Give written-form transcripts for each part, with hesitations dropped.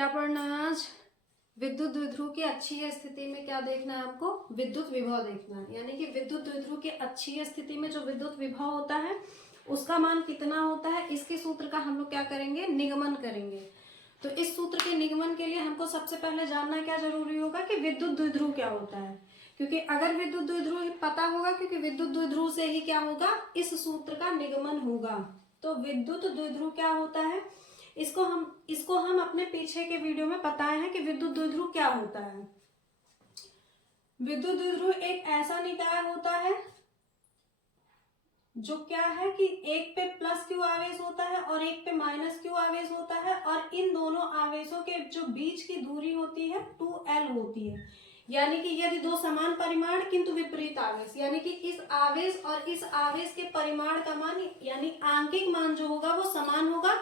क्या पढ़ना है आज? विद्युत द्विध्रुव की अक्षीय स्थिति में क्या देखना है आपको? विद्युत विभव देखना है। यानी कि विद्युत द्विध्रुव की अक्षीय स्थिति में जो विद्युत विभव होता है उसका मान कितना होता है, इसके सूत्र का हम लोग क्या करेंगे? निगमन करेंगे। तो इस सूत्र के निगमन के लिए हमको सबसे पहले जानना क्या जरूरी होगा कि विद्युत द्विध्रुव क्या होता है। क्योंकि अगर विद्युत द्विध्रुव पता होगा, क्योंकि विद्युत द्विध्रुव से ही क्या होगा, इस सूत्र का निगमन होगा। तो विद्युत द्विध्रुव क्या होता है, इसको हम अपने पीछे के वीडियो में बताए हैं कि विद्युत द्विध्रुव क्या होता है। विद्युत द्विध्रुव एक ऐसा निकाय होता है जो क्या है कि एक पे प्लस क्यू आवेश होता है और एक पे माइनस क्यू आवेश होता है, और इन दोनों आवेशों के जो बीच की दूरी होती है 2L होती है। यानी कि यदि दो समान परिमाण किंतु विपरीत आवेश, यानी कि इस आवेश और इस आवेश के परिमाण का मान यानी आंकिक मान जो होगा वो समान होगा,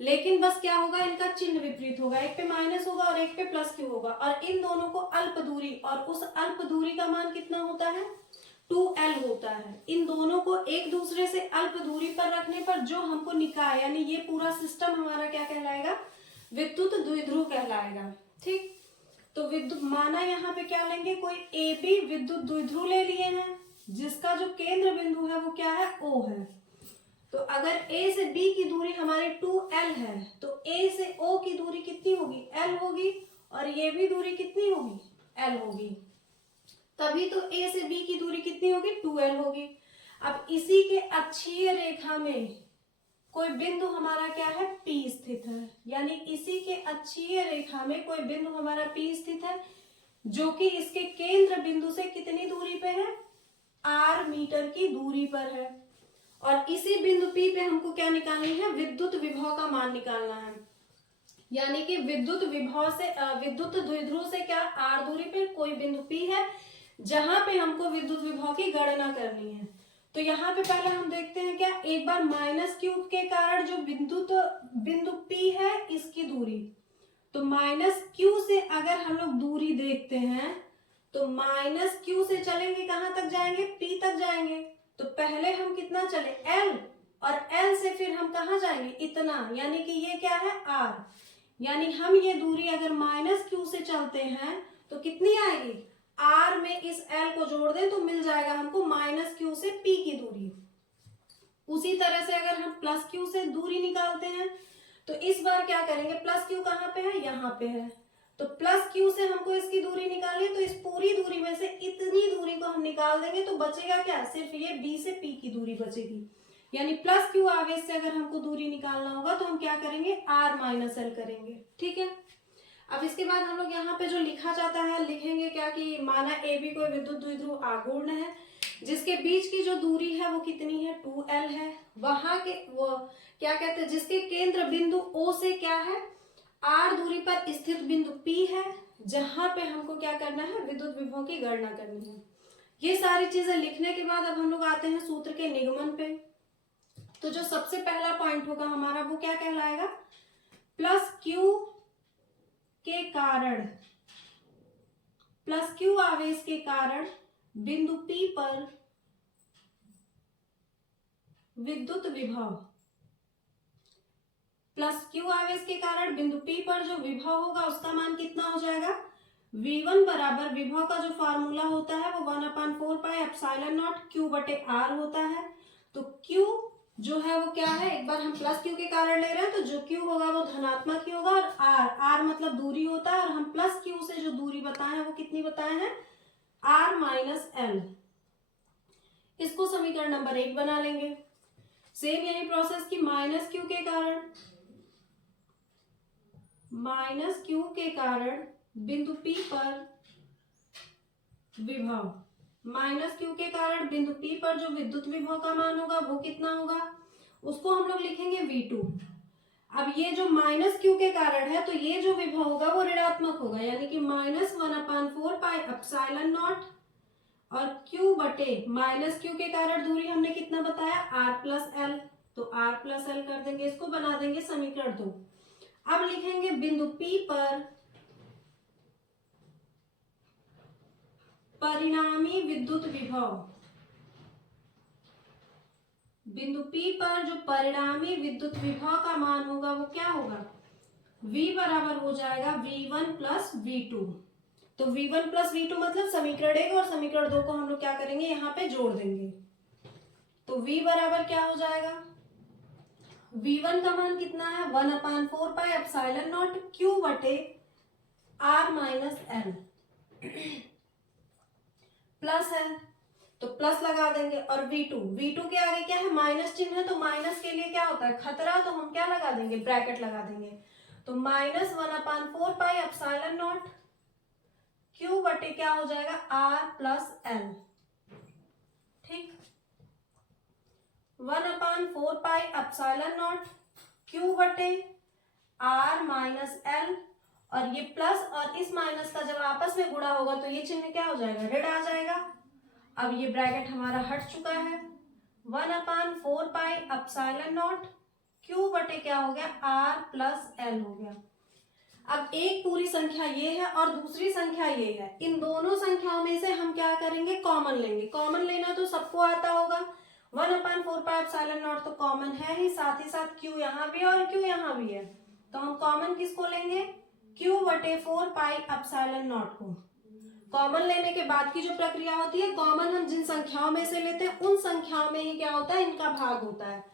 लेकिन बस क्या होगा, इनका चिन्ह विपरीत होगा। एक पे माइनस होगा और एक पे प्लस क्यू होगा, और इन दोनों को अल्प दूरी, और उस अल्प दूरी का मान कितना होता है? 2L होता है। इन दोनों को एक दूसरे से अल्प दूरी पर रखने पर जो हमको निकाय, यानी ये पूरा सिस्टम हमारा क्या कहलाएगा? विद्युत द्विध्रुव कहलाएगा। ठीक, तो विद्युत माना यहाँ पे क्या लेंगे, कोई AB विद्युत द्विध्रुव ले लिए हैं जिसका जो केंद्र बिंदु है वो क्या है? O है। तो अगर A से B की दूरी हमारी 2L है तो A से O की दूरी कितनी होगी? L होगी, और ये भी दूरी कितनी होगी? L होगी। तभी तो A से B की दूरी कितनी होगी? 2L होगी। अब इसी के अक्षीय रेखा में कोई बिंदु हमारा क्या है? P स्थित है। यानी इसी के अक्षीय रेखा में कोई बिंदु हमारा P स्थित है जो कि इसके केंद्र बिंदु से कितनी दूरी पे है? R मीटर की दूरी पर है। और इसी बिंदु P पे हमको क्या निकालनी है? विद्युत विभव का मान निकालना है। यानी कि विद्युत विभव से विद्युत द्विध्रुव से क्या R दूरी पे कोई बिंदु P है जहां पे हमको विद्युत विभव की गणना करनी है। तो यहाँ पे पहले हम देखते हैं क्या, एक बार माइनस क्यू के कारण जो बिंदु P है इसकी दूरी, तो माइनस क्यू से अगर हम लोग दूरी देखते हैं तो माइनस क्यू से चलेंगे कहां तक जाएंगे? P तक जाएंगे। तो पहले हम कितना चले? L, और L से फिर हम कहां जाएंगे? इतना, यानी कि ये क्या है? R। यानी हम ये दूरी अगर माइनस क्यू से चलते हैं तो कितनी आएगी? R में इस L को जोड़ दें तो मिल जाएगा हमको माइनस क्यू से P की दूरी। उसी तरह से अगर हम प्लस क्यू से दूरी निकालते हैं तो इस बार क्या करेंगे? प्लस क्यू कहाँ पे है? यहाँ पे है। तो प्लस क्यू से हमको इसकी दूरी निकालनी है, तो इस पूरी दूरी में से इतनी दूरी को हम निकाल देंगे तो बचेगा क्या? सिर्फ ये B से P की दूरी बचेगी। यानी प्लस क्यू आवेश से अगर हमको दूरी निकालना होगा तो हम क्या करेंगे? R माइनस L करेंगे। ठीक है, अब इसके बाद हम लोग यहाँ पे जो लिखा जाता है लिखेंगे क्या कि माना AB कोई विद्युत द्विध्रुव आघूर्ण है जिसके बीच की जो दूरी है वो कितनी है? 2L है। वहां के वो क्या कहते हैं, जिसके केंद्र बिंदु O से क्या है? R दूरी पर स्थित बिंदु P है जहां पे हमको क्या करना है? विद्युत विभव की गणना करनी है। ये सारी चीजें लिखने के बाद अब हम लोग आते हैं सूत्र के निगमन पे। तो जो सबसे पहला पॉइंट होगा हमारा वो क्या कहलाएगा? प्लस क्यू के कारण, प्लस क्यू आवेश के कारण बिंदु P पर विद्युत विभव, प्लस क्यू आवेश के कारण बिंदु P पर जो विभव होगा उसका मान कितना हो जाएगा? V1 बराबर विभव का जो फार्मूला होता है वो 1/4 पाई एप्सिलॉन नॉट Q बटे R होता है। तो Q जो है वो क्या है? एक बार हम प्लस क्यू के कारण ले रहे हैं तो जो Q होगा वो धनात्मक ही होगा, और R मतलब दूरी होता है, और हम प्लस क्यू से जो दूरी बताए हैं वो कितनी बताए हैं? R minus L। इसको समीकरण नंबर 1 बना लेंगे। सेम यही प्रोसेस की माइनस क्यू के कारण, माइनस क्यू के कारण बिंदु P पर विभव, माइनस क्यू के कारण बिंदु P पर जो विद्युत विभव का मान होगा वो कितना होगा? उसको हम लोग लिखेंगे V2। अब ये जो माइनस क्यू के कारण है तो ये जो विभव होगा वो ऋणात्मक होगा, यानी कि -1/4 पाई एप्सिलॉन नॉट, और Q बटे माइनस क्यू के कारण दूरी हमने कितना बताया? R plus L। तो R प्लस L कर देंगे, इसको बना देंगे समीकरण 2। अब लिखेंगे बिंदु P पर परिणामी विद्युत विभव, बिंदु P पर जो परिणामी विद्युत विभव का मान होगा वो क्या होगा? V बराबर हो जाएगा V1 प्लस V2। तो V1 प्लस V2 मतलब समीकरण 1 और समीकरण 2 को हम लोग क्या करेंगे, यहाँ पे जोड़ देंगे। तो V बराबर क्या हो जाएगा, V1 का मान कितना है 1/4πε0 Q बटे R माइनस L प्लस है तो प्लस लगा देंगे, और V2 के आगे क्या है, माइनस चिन्ह है, तो माइनस के लिए क्या होता है खतरा, तो हम क्या लगा देंगे, ब्रैकेट लगा देंगे। तो -1/4πε0 Q बटे क्या हो जाएगा R प्लस L। ठीक, 1/4πε0 Q बटे R माइनस L, और ये प्लस और इस माइनस का जब आपस में गुणा होगा तो ये चिन्ह क्या हो जाएगा, ऋण आ जाएगा। अब ये ब्रैकेट हमारा हट चुका है, 1/4πε0 Q बटे क्या हो गया R प्लस L हो गया। अब एक पूरी संख्या ये है और दूसरी संख्या ये है, इन दोनों संख्याओं में से हम क्या करेंगे, कॉमन लेंगे। कॉमन लेना तो सबको आता होगा, 1/4πε0 तो कॉमन है ही, साथ ही साथ Q यहाँ भी है और Q यहाँ भी है, तो हम कॉमन किसको लेंगे, Q बटे 4πε0 को। कॉमन लेने के बाद की जो प्रक्रिया होती है, कॉमन हम जिन संख्याओं में से लेते हैं उन संख्याओं में ही क्या होता है, इनका भाग होता है।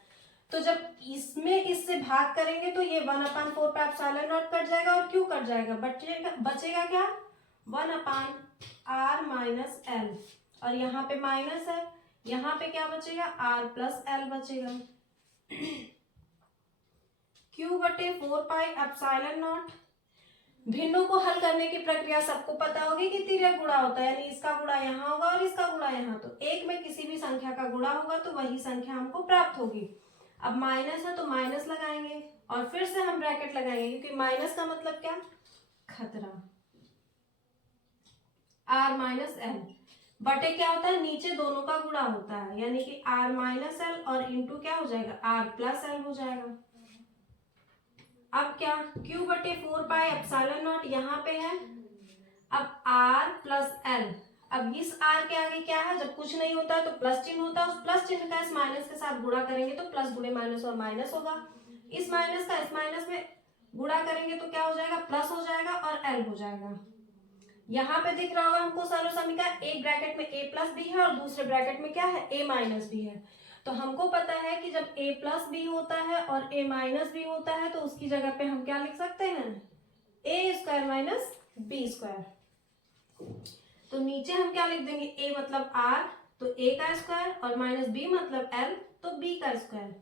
तो जब इसमें इससे भाग करेंगे तो ये 1/4πε0 कट जाएगा और Q कट जाएगा, बचेगा क्या 1/R माइनस L, और यहाँ पे माइनस है, यहाँ पे क्या बचेगा R प्लस L बचेगा। Q बटे 4πε0। भिन्नों को हल करने की प्रक्रिया सबको पता होगी कि तिर्यक गुणा होता है, यानी इसका गुणा यहाँ होगा और इसका गुणा यहाँ, तो एक में किसी भी संख्या का गुणा होगा तो वही संख्या हमको प्राप्त होगी। अब माइनस है तो माइनस लगाएंगे और फिर से हम ब्रैकेट लगाएंगे, क्योंकि माइनस का मतलब क्या, खतरा। R माइनस L बटे क्या होता है, नीचे दोनों का गुणा होता है, यानी कि R माइनस L और इंटू क्या हो जाएगा R प्लस L हो जाएगा। अब क्या, Q बटे 4πε0 यहाँ पे है, अब R प्लस L, अब इस R के आगे क्या है, जब कुछ नहीं होता है तो प्लस चिन्ह होता है, उस प्लस चिन्ह का इस माइनस के साथ गुणा करेंगे तो प्लस गुणे माइनस और माइनस होगा, इस माइनस का इस माइनस में गुणा करेंगे तो क्या हो जाएगा, प्लस हो जाएगा और L हो जाएगा। यहाँ पे दिख रहा होगा हमको सर्व समीकरण, एक ब्रैकेट में A प्लस बी है और दूसरे ब्रैकेट में क्या है A माइनस बी है। तो हमको पता है कि जब A प्लस बी होता है और A माइनस बी होता है तो उसकी जगह पे हम क्या लिख सकते हैं, A square minus B square. तो नीचे हम क्या लिख देंगे, A मतलब R तो A का स्क्वायर, और माइनस B मतलब L तो B का स्क्वायर।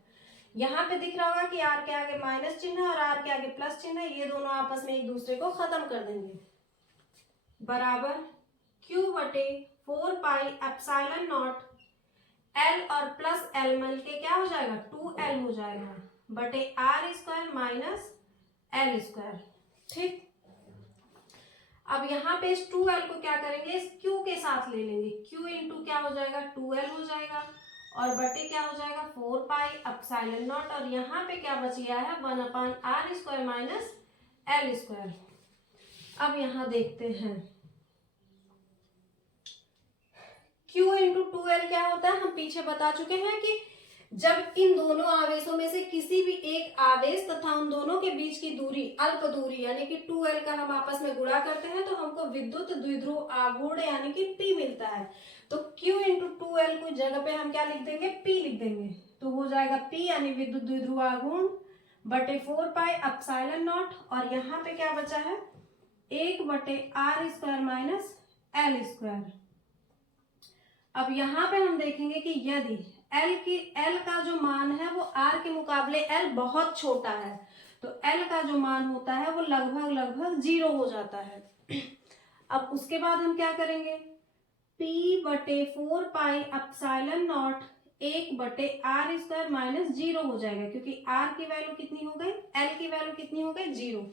यहाँ पे दिख रहा होगा कि R के आगे माइनस चिन्ह है और R के आगे प्लस चिन्ह है, ये दोनों आपस में एक दूसरे को खत्म कर देंगे, बराबर Q बटे 4πε0 L और प्लस L मिल के क्या हो जाएगा 2L हो जाएगा, बटे R square minus L square. ठीक, अब यहाँ पे इस 2L को क्या करेंगे, इस Q के साथ ले लेंगे, Q इंटू क्या हो जाएगा 2L हो जाएगा, और बटे क्या हो जाएगा 4πε0, और यहाँ पे क्या बच गया है 1/R square minus L square. अब यहाँ देखते हैं Q इंटू 2L क्या होता है, हम पीछे बता चुके हैं कि जब इन दोनों आवेशों में से किसी भी एक आवेश तथा उन दोनों के बीच की दूरी अल्प दूरी यानी कि 2L का हम आपस में गुणा करते हैं तो हमको विद्युत द्विध्रुव आघूर्ण यानी कि P मिलता है। तो Q इंटू 2L को जगह पे हम क्या लिख देंगे, P लिख देंगे, तो हो जाएगा P यानी विद्युत द्विध्रुव आघूर्ण बटे 4πε0, और यहाँ पे क्या बचा है 1/R square minus L square. अब यहाँ पे हम देखेंगे कि यदि L का जो मान है वो R के मुकाबले L बहुत छोटा है तो L का जो मान होता है वो लगभग 0 हो जाता है। अब उसके बाद हम क्या करेंगे, P बटे 4πε0 1/R स्क्वायर माइनस 0 हो जाएगा, क्योंकि R की वैल्यू कितनी हो गई, L की वैल्यू कितनी हो गई 0।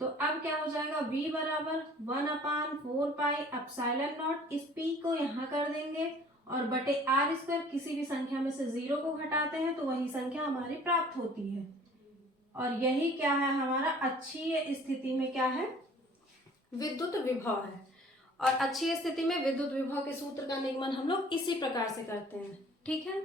तो अब क्या हो जाएगा V बराबर 1/4πε0, इस P को यहाँ कर देंगे और बटे R स्क्वायर, किसी भी संख्या में से 0 को घटाते हैं तो वही संख्या हमारी प्राप्त होती है। और यही क्या है हमारा अच्छी स्थिति में क्या है, विद्युत विभव है। और अच्छी स्थिति में विद्युत विभव के सूत्र का निगमन हम लोग इसी प्रकार से करते हैं। ठीक है।